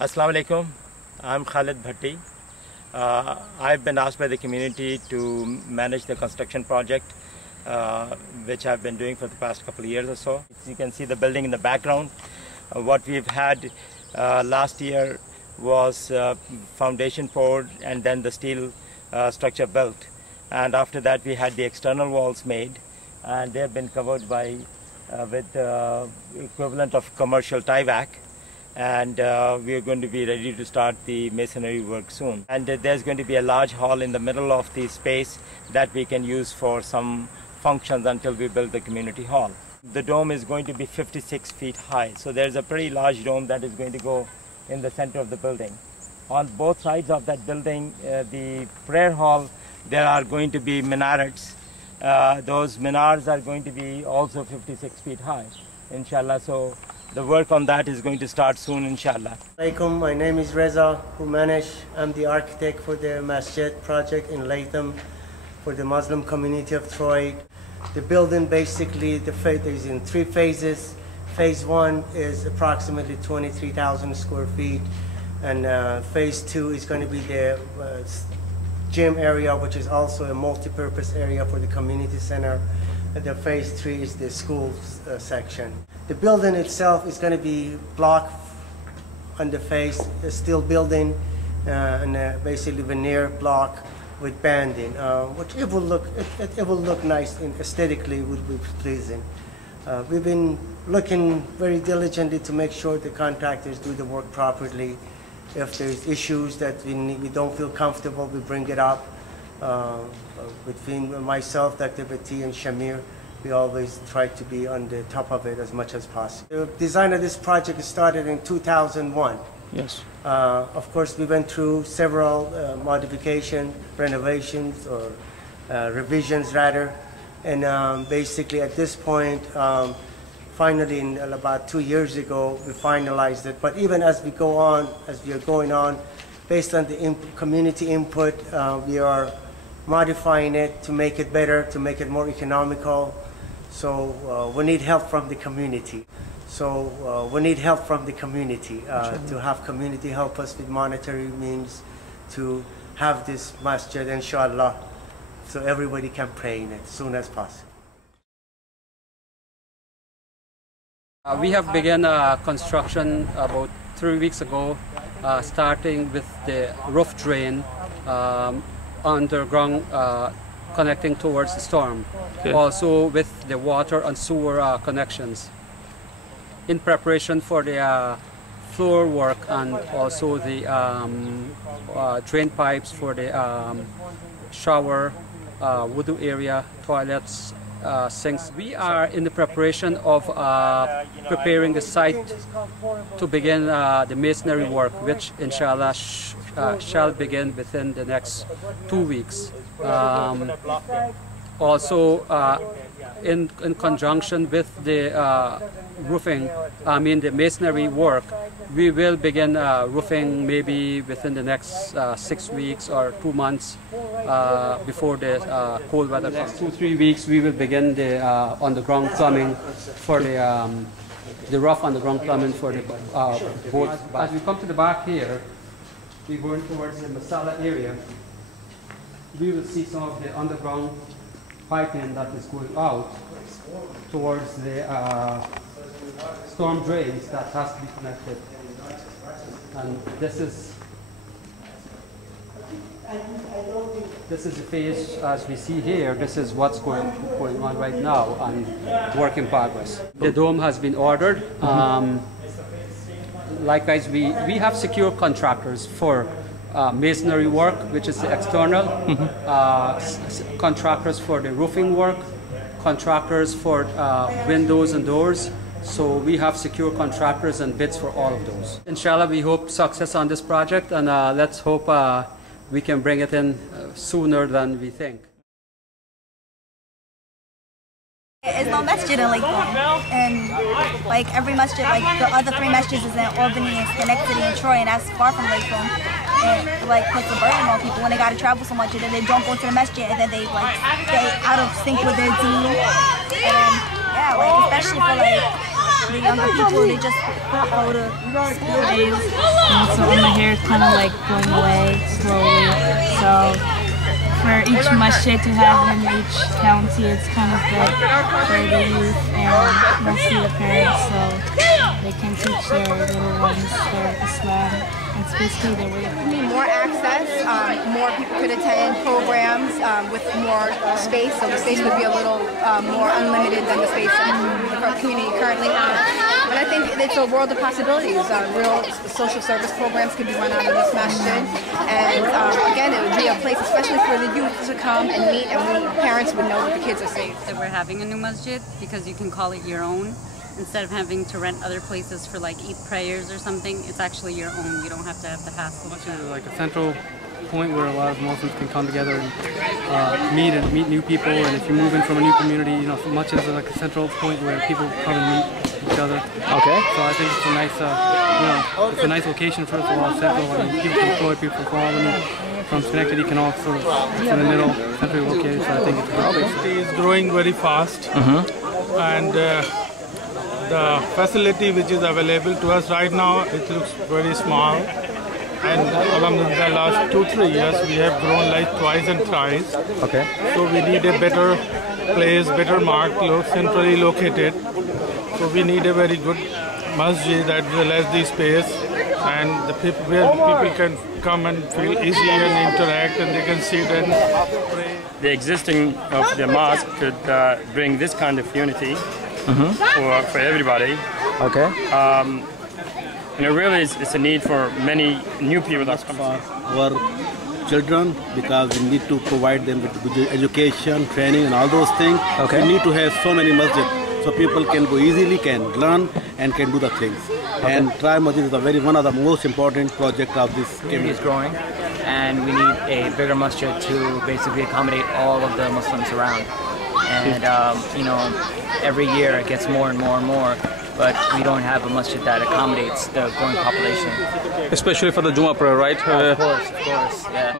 Assalamu alaikum. I'm Khalid Bhatti. I've been asked by the community to manage the construction project, which I've been doing for the past couple of years or so. You can see the building in the background. What we've had last year was foundation poured and then the steel structure built. And after that we had the external walls made, and they have been covered by with the equivalent of commercial tie-back. And we are going to be ready to start the masonry work soon. And there's going to be a large hall in the middle of the space that we can use for some functions until we build the community hall. The dome is going to be 56 feet high, so there's a pretty large dome that is going to go in the center of the building. On both sides of that building, the prayer hall, there are going to be minarets. Those minarets are going to be also 56 feet high, inshallah. So the work on that is going to start soon, inshallah. Assalamualaikum. My name is Reza Humanish. I'm the architect for the masjid project in Latham for the Muslim community of Troy. The building basically, is in 3 phases. Phase 1 is approximately 23,000 square feet, and phase 2 is going to be the gym area, which is also a multi-purpose area for the community center. The phase 3 is the school section. The building itself is going to be block on the face, a steel building, and basically veneer block with banding, which it will look nice and aesthetically would be pleasing. We've been looking very diligently to make sure the contractors do the work properly. If there's issues that we don't feel comfortable, we bring it up. Between myself, Dr. Bhatti, and Shamir, we always try to be on the top of it as much as possible. The design of this project started in 2001. Yes. Of course, we went through several modifications, renovations, or revisions rather, and basically at this point, finally, about 2 years ago, we finalized it. But even as we go on, as we are going on, based on the community input, we are modifying it to make it better, to make it more economical. So we need help from the community. To have community help us with monetary means to have this masjid, inshallah, so everybody can pray in it as soon as possible. We have begun construction about 3 weeks ago, starting with the roof drain underground connecting towards the storm. Okay. Also with the water and sewer connections. In preparation for the floor work and also the drain pipes for the shower, wudu area, toilets, sinks. We are in the preparation of preparing the site to begin the masonry work, which inshallah shall begin within the next 2 weeks. Also, in conjunction with the roofing, the masonry work, we will begin roofing maybe within the next 6 weeks or 2 months before the cold weather comes. Next 2-3 weeks, we will begin the underground plumbing for the rough underground plumbing for the boat. As we come to the back here, we're going towards the masala area. We will see some of the underground piping that is going out towards the storm drains that has to be connected. And this is the phase as we see here. This is what's going on right now and work in progress. The dome has been ordered. Likewise, we have secure contractors for masonry work, which is the external, contractors for the roofing work, contractors for windows and doors. So we have secure contractors and bids for all of those. Inshallah, we hope success on this project, and let's hope we can bring it in sooner than we think. It's no masjid in Latham, and like every masjid, like the other 3 masjids is in Albany and Schenectady and Troy, and that's far from Latham. And it like puts a burden on people when they gotta travel so much, and then they don't go to the masjid, and then they out of sync with their deen. And yeah, like especially for like the younger people, they just go to school days. So my hair is kind of like going away slowly. So for each masjid to have in each county, it's kind of good for the youth and mostly the parents, so they can teach their little ones their Islam. It's basically their way of life. We need more access, more people could attend programs with more space, so the space would be a little more unlimited than the space that the community currently has. But I think it's a world of possibilities. Real social service programs could be run out of this masjid, and again, it would be a place, especially for the youth, to come and meet, and parents would know that the kids are safe. That we're having a new masjid because you can call it your own. Instead of having to rent other places for like Eid prayers or something, it's actually your own. You don't have to have the hassle. Masjid is like a central point where a lot of Muslims can come together and meet new people. And if you move in from a new community, you know, masjid is like a central point where people come and meet each other. Okay. So I think it's a nice, it's a nice location for us. A lot central. I mean, people from Troy, people from Albany, from Schenectady can all sort of, it's in the middle, centrally located. So I think it's a good place. It is growing very fast, and the facility which is available to us right now, it looks very small, and alhamdulillah, the last 2-3 years we have grown like twice and thrice. Okay. So we need a better place, better marked, centrally located. So we need a very good masjid that will have the space and the people where people can come and feel easy and interact, and they can sit and pray. The existing of the mosque could bring this kind of unity. For everybody. Okay. And it really it's a need for many new people that's coming. Our children, because we need to provide them with good education, training, and all those things. Okay. We need to have so many masjids so people can go easily, can learn, and can do the things. Okay. And Tri Masjid is one of the most important projects of this community. Is growing, and we need a bigger masjid to basically accommodate all of the Muslims around. And you know, every year it gets more and more and more, but we don't have a masjid that accommodates the growing population. Especially for the Jummah prayer, right? Of course, yeah.